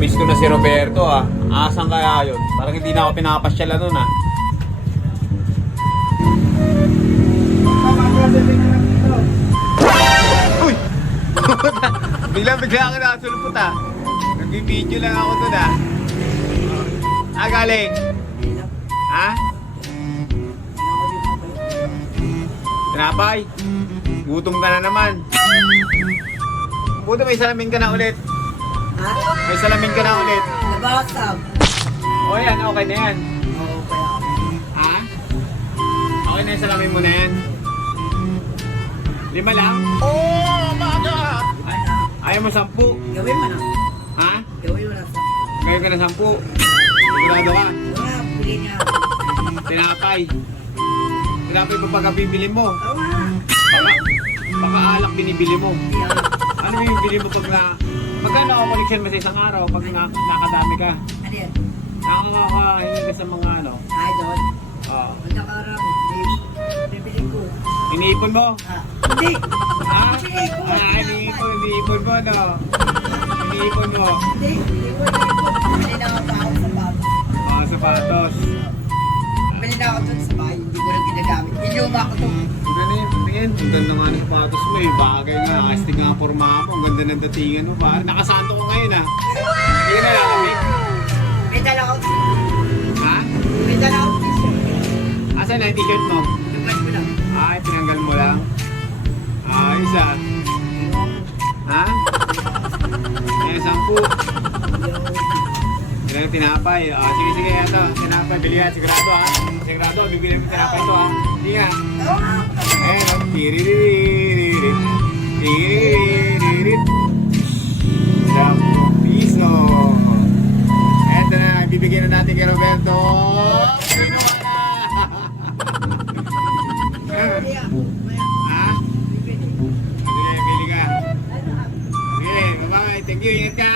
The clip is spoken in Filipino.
Namiss ko na si Roberto ah. Asan kaya yun? Parang hindi na ako pinapasyala nun ah. Uy! Bigla ako nakasulpot ah. Nag-video lang ako dun ah. Galing? Ha? Tinapay? Gutom ka na naman. Buto may salamin ka na ulit. Ha? May salamin ka na ulit. Nabasag. O yan, okay na yan. Oo, kaya. Ha? Okay na yung salamin mo na yan. 5 lang? Oh, maga! Ayaw mo 10? Gawin mo na. Ha? Gawin mo na sa... Gawin ka na 10. Sigurado ka? Wala, puli niya. Tinapay. Tinapay pa pagka bibili mo. Tawa. Baka alak binibili mo. Yan. Ano yung bibili mo pag na... Magkano ako connection mo sa isang araw pag nakadami ka? Ano yan? Nakakahingi ka sa mga ano? Ay, doon. Oo. Pag nakarap, bibili ko. Iniipon mo? Hindi. Ha? Bibili ko. Iniipon mo, no? Iniipon mo. Hindi. Hindi ko. Bili na ako sa sapatos. Sapatos. Bili na ako doon sa bahay. Hindi ko rin ginagamit. Iluma ko to. Ang ganda yun, tingin. Ang ganda nga ng sapatos mo eh. Bagay nga, nakastig nga ang forma mo. Ang ganda ng datingan mo. Parang nakasanto ko ngayon ah. Hindi ka na lakamig. May dala ako. Ha? May dala ako. Asan na yung t-shirt mo? Tungkad ko lang. Ay, tinanggal mo lang. Ayos ah. Ha? Ayan, 10. Yan ang tinapay. Sige, ito. Tinapay, bili yan. Sigurado ha. Sigurado, bibili mo tinapay ito ha. Hindi nga. Ayan, tiriririt. Tiriririt. 10 piso. Eto na, bibigyan na natin kay Roberto. Sino ka na? Ha? Sige, bili ka. Sige, bye-bye. Thank you, ingat ka.